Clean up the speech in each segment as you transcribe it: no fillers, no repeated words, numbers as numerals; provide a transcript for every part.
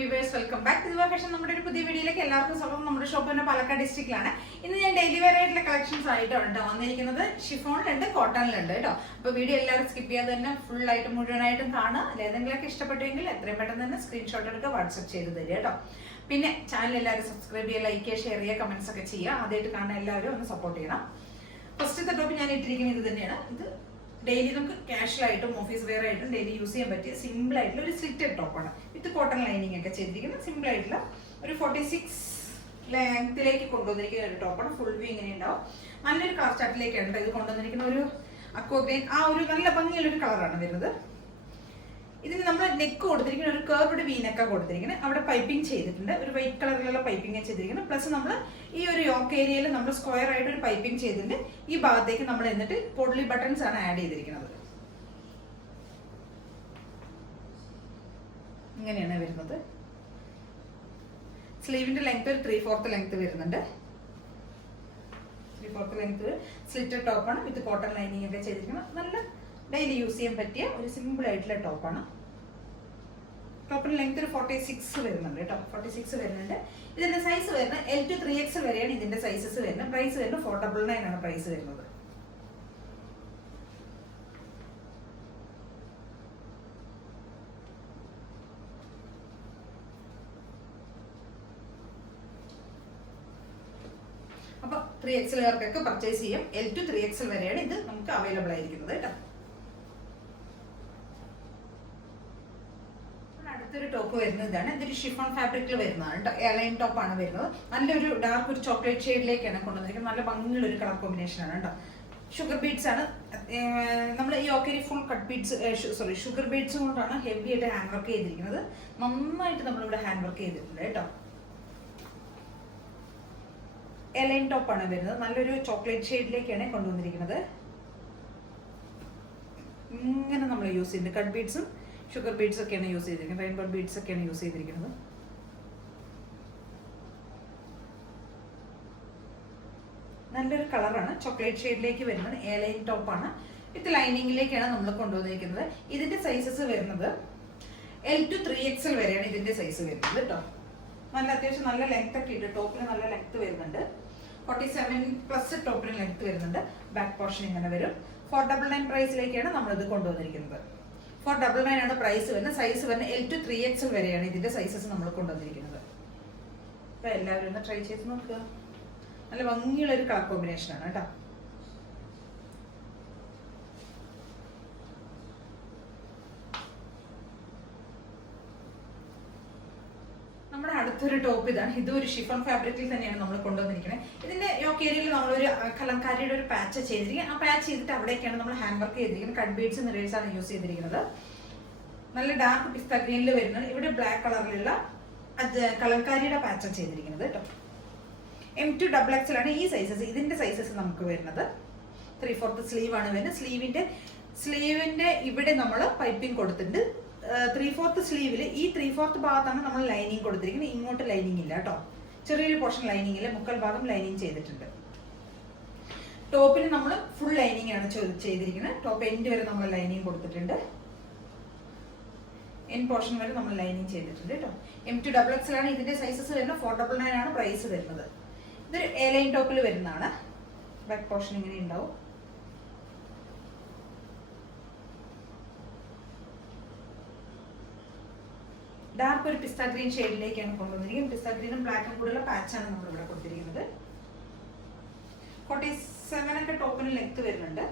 Viewers, welcome back to fashion. നമ്മുടെ ഒരു പുതിയ വീഡിയോയിലേക്ക് എല്ലാവർക്കും സ്വാഗതം. നമ്മുടെ ഷോപ്പ് തന്നെ പാലക്കാട് ഡിസ്ട്രിക്റ്റിലാണ്. ഇന്ന് ഞാൻ ഡെയിലി വെയർ ആയിട്ടുള്ള കളക്ഷൻസ് ആയിട്ടാണ് കേട്ടോ വന്നിരിക്കുന്നത്. ഷിഫോണിലുണ്ട്, കോട്ടണിലുണ്ട് കേട്ടോ. അപ്പോൾ വീഡിയോ എല്ലാവരും സ്കിപ്പ് ചെയ്യാതെ തന്നെ ഫുൾ ആയിട്ട് മുഴുവനായിട്ടും കാണുക. ഏതെങ്കിലുമൊക്കെ ഇഷ്ടപ്പെട്ടുവെങ്കിൽ എത്രയും പെട്ടെന്ന് തന്നെ സ്ക്രീൻഷോട്ട് എടുക്കുക, വാട്സ്ആപ്പ് ചെയ്ത് തരിക കേട്ടോ. പിന്നെ ചാനൽ എല്ലാവരും സബ്സ്ക്രൈബ് ചെയ്യുക, ലൈക്ക് ചെയ്യുക, ഷെയർ ചെയ്യുക, കമന്റ്സ് ഒക്കെ ചെയ്യുക. ആദ്യമായിട്ട് കാണുന്ന എല്ലാവരും ഒന്ന് സപ്പോർട്ട് ചെയ്യണം. ഫസ്റ്റത്തെ ടോപ്പ് ഞാൻ ഇട്ടിരിക്കുന്നത് ഇത് തന്നെയാണ്. ഇത് ഡെയിലി നമുക്ക് കാഷ്വൽ ആയിട്ടും ഓഫീസ് വെയർ ആയിട്ടും ഡെയിലി യൂസ് ചെയ്യാൻ പറ്റിയ സിമ്പിൾ ആയിട്ടുള്ള ഒരു സ്ലിറ്റഡ് ടോപ്പാണ്. വിത്ത് കോട്ടൺ ലൈനിങ് ഒക്കെ ചെയ്തിരിക്കുന്ന സിമ്പിൾ ആയിട്ടുള്ള ഒരു 46 ലെങ്ത്തിലേക്ക് കൊണ്ടുവന്നിരിക്കുന്ന ഒരു ടോപ്പാണ്. ഫുൾ വ്യൂ ഇങ്ങനെ ഉണ്ടാവും. നല്ലൊരു കളർ ചാർട്ടിലേക്കാണ് ഇത് കൊണ്ടുവന്നിരിക്കുന്ന. ഒരു അക്വ ഗ്രീൻ, ആ ഒരു നല്ല ഭംഗിയുള്ള ഒരു കളറാണ് വരുന്നത്. ഇതിന് നമ്മൾ നെക്ക് കൊടുത്തിരിക്കുന്ന ഒരു കർവ്ഡ് വീനൊക്കെ കൊടുത്തിരിക്കുന്നത്. അവിടെ പൈപ്പിംഗ് ചെയ്തിട്ടുണ്ട്, ഒരു വൈറ്റ് കളറിലുള്ള പൈപ്പിംഗ് ചെയ്തിരിക്കുന്നത്. പ്ലസ് നമ്മൾ ഈ ഒരു യോക്ക് ഏരിയയിൽ നമ്മൾ സ്ക്വയർ ആയിട്ട് ഒരു പൈപ്പിംഗ് ചെയ്തിട്ടുണ്ട്. ഈ ഭാഗത്തേക്ക് നമ്മൾ എന്നിട്ട് പൊഡ്ലി ബട്ടൺസ് ആണ് ആഡ് ചെയ്തിരിക്കുന്നത്. ഇങ്ങനെയാണ് വരുന്നത്. സ്ലീവിന്റെ ലെങ്ത് ഒരു 3/4 ലെങ്ത് വരുന്നുണ്ട്. 3/4 ലെങ്ത് സ്ലിറ്റഡ് ടോപ്പാണ്. വിത്ത് കോട്ടൺ ലൈനിങ് ഒക്കെ ചെയ്തിരിക്കുന്നത്. നല്ല ഡെയിലി യൂസ് ചെയ്യാൻ പറ്റിയ ഒരു സിമ്പിൾ ആയിട്ടുള്ള ടോപ്പാണ്. ടോപ്പിന് ലെങ്ത് ഒരു 46 വരുന്നുണ്ട് കേട്ടോ. 46 വരുന്നുണ്ട്. ഇതിന്റെ സൈസ് വരുന്നത് L to 3X വരെയാണ് ഇതിന്റെ സൈസസ് വരുന്നത്. പ്രൈസ് വരുന്നത് 499 ആണ് പ്രൈസ് വരുന്നത്. അപ്പൊ 3XLകാർക്കൊക്കെ പർച്ചേസ് ചെയ്യാം. L to 3XL വരെയാണ് ഇത് നമുക്ക് അവൈലബിൾ ആയിരിക്കുന്നത് കേട്ടോ. അടുത്തൊരു ടോപ്പ് വരുന്നത് ഇതാണ്. ഇതൊരു ഷിഫോൺ ഫാബ്രിക്കിൽ വരുന്നതാണ് കേട്ടോ. എയർലൈൻ ടോപ്പാണ് വരുന്നത്. നല്ലൊരു ഡാർക്ക് ഒരു ചോക്ലേറ്റ് ഷെയ്ഡിലേക്കാണ് കൊണ്ടുവന്നിരിക്കുന്നത്. നല്ല ഭംഗിയുള്ള ഒരു കളർ കോമ്പിനേഷൻ ആണ് കേട്ടോ. ഷുഗർ ബീഡ്സ് ആണ് നമ്മൾ ഈ ഓക്കേരി full cut beads sugar beads കൊണ്ടാണ് ഹെവി ആയിട്ട് ഹാൻഡ് വർക്ക് ചെയ്തിരിക്കുന്നത്. നന്നായിട്ട് നമ്മളിവിടെ ഹാൻഡ് വർക്ക് ചെയ്തിട്ടുണ്ട് കേട്ടോ. എയർലൈൻ ടോപ്പാണ് വരുന്നത്. നല്ലൊരു ചോക്ലേറ്റ് ഷെയ്ഡിലേക്കാണ് കൊണ്ടുവന്നിരിക്കുന്നത്. ഇങ്ങനെ നമ്മൾ യൂസ് ചെയ്യുന്നത് കട്ട് ബീഡ്സും ഷുഗർ ബീഡ്സ് ഒക്കെയാണ് യൂസ് ചെയ്തിരിക്കുന്നത്. റെയിൻബോ ബീഡ്സ് ഒക്കെയാണ് യൂസ് ചെയ്തിരിക്കുന്നത്. നല്ലൊരു കളറാണ്, ചോക്ലേറ്റ് ഷെയ്ഡിലേക്ക് വരുന്നത്. എയർലൈൻ ടോപ്പാണ്. വിത്ത് ലൈനിങ്ങിലേക്കാണ് നമ്മൾ കൊണ്ടുവന്നിരിക്കുന്നത്. ഇതിന്റെ സൈസസ് വരുന്നത് L to 3XL വരെയാണ് ഇതിന്റെ സൈസ് വരുന്നത് കേട്ടോ. നല്ല അത്യാവശ്യം നല്ല ലെങ്ത് ഒക്കെ ഉണ്ട്. ടോപ്പിന് നല്ല ലെങ്ത് വരുന്നുണ്ട്. 47+ ടോപ്പിന് ലെങ്ത് വരുന്നുണ്ട്. ബാക്ക് പോർഷൻ ഇങ്ങനെ വരും. 499 പ്രൈസിലേക്കാണ് നമ്മളിത് കൊണ്ടുവന്നിരിക്കുന്നത്. 499 ആണ് പ്രൈസ് വരുന്നത്. സൈസ് വരുന്നത് L to 3XL വരെയാണ് ഇതിന്റെ സൈസസ് നമ്മൾ കൊണ്ടുവന്നിരിക്കുന്നത്. അപ്പൊ എല്ലാവരും ഒന്ന് ട്രൈ ചെയ്ത് നോക്കുക. നല്ല ഭംഗിയുള്ള ഒരു കളർ കോമ്പിനേഷൻ ആണ് കേട്ടോ. നമ്മുടെ അടുത്തൊരു ടോപ്പ് ഇതാണ്. ഇതും ഒരു ഷിഫോൺ ഫാബ്രിക്കിൽ തന്നെയാണ് നമ്മൾ കൊണ്ടുവന്നിരിക്കുന്നത്. ഇതിന്റെ യോക്ക് ഏരിയയിൽ നമ്മളൊരു കലംകാരിയുടെ ഒരു പാച്ച് ചെയ്തിരിക്കുന്നത്. ആ പാച്ച് ചെയ്തിട്ട് അവിടേക്കാണ് നമ്മൾ ഹാൻഡ് വർക്ക് ചെയ്തിരിക്കുന്നത്. കട്ട് ബീഡ്സ് മിറേഴ്സ് ആണ് യൂസ് ചെയ്തിരിക്കുന്നത്. നല്ല ഡാർക്ക് പിസ്ത ഗ്രീനിൽ വരുന്നത്. ഇവിടെ ബ്ലാക്ക് കളറിലുള്ള കലംകാരിയുടെ പാച്ച് ചെയ്തിരിക്കുന്നത് കേട്ടോ. M to XXL ആണ് ഈ സൈസസ്. ഇതിന്റെ സൈസസ് നമുക്ക് വരുന്നത് 3/4 സ്ലീവ് ആണ് വരുന്നത്. സ്ലീവിന്റെ ഇവിടെ നമ്മൾ പൈപ്പിംഗ് കൊടുത്തിട്ടുണ്ട്. 3/4 സ്ലീവിൽ ഈ 3/4 ഭാഗത്താണ് നമ്മൾ ലൈനിങ് കൊടുത്തിരിക്കുന്നത്. ഇങ്ങോട്ട് ലൈനിങ് ഇല്ല കേട്ടോ. ചെറിയൊരു പോർഷൻ ലൈനിങ് ഇല്ല. മുക്കാൽ ഭാഗം ലൈനിങ് ചെയ്തിട്ടുണ്ട്. ടോപ്പിന് നമ്മൾ ഫുൾ ലൈനിങ് ആണ് ചെയ്തിരിക്കുന്നത്. ടോപ്പ് എൻഡ് വരെ നമ്മൾ ലൈനിങ് കൊടുത്തിട്ടുണ്ട്. എൻ പോർഷൻ വരെ നമ്മൾ ലൈനിങ് ചെയ്തിട്ടുണ്ട് കേട്ടോ. M to XXL ആണ് ഇതിന്റെ സൈസസ് വരുന്നത്. 499 ആണ് പ്രൈസ് വരുന്നത്. ഇതൊരു എയർലൈൻ ടോപ്പിൽ വരുന്നതാണ്. ബാക്ക് പോർഷൻ ഇങ്ങനെ ഉണ്ടാവും. ഡാർക്ക് ഒരു പിസ്ത ഗ്രീൻ ഷെയ്ഡിലേക്കാണ് കൊണ്ടുവന്നിരിക്കുന്നത്. പിസ്ത ഗ്രീനും ബ്ലാക്കും കൂടെയുള്ള പാച്ചാണ് നമ്മൾ ഇവിടെ കൊടുത്തിരിക്കുന്നത്. 47 ഒക്കെ ടോപ്പിന് ലെങ്ത് വരുന്നുണ്ട്.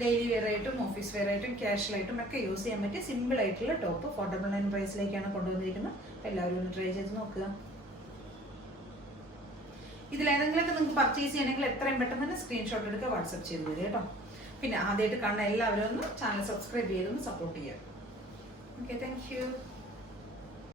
ഡെയിലി വെയർ ആയിട്ടും ഓഫീസ് വെയർ ആയിട്ടും കാഷ്വൽ ആയിട്ടും ഒക്കെ യൂസ് ചെയ്യാൻ പറ്റിയ സിമ്പിൾ ആയിട്ടുള്ള ടോപ്പ് 499 പ്രൈസിലേക്കാണ് കൊണ്ടുവന്നിരിക്കുന്നത്. എല്ലാവരും ഒന്ന് ട്രൈ ചെയ്ത് നോക്കുക. ഇതിലേതെങ്കിലുമൊക്കെ നിങ്ങൾക്ക് പർച്ചേസ് ചെയ്യണമെങ്കിൽ എത്രയും പെട്ടെന്ന് തന്നെ സ്ക്രീൻഷോട്ട് എടുക്കുക, വാട്സ്ആപ്പ് ചെയ്ത് തരിക കേട്ടോ. പിന്നെ ആദ്യമായിട്ട് കാണുന്ന എല്ലാവരും ഒന്ന് ചാനൽ സബ്സ്ക്രൈബ് ചെയ്തൊന്ന് സപ്പോർട്ട് ചെയ്യുക. Okay, thank you.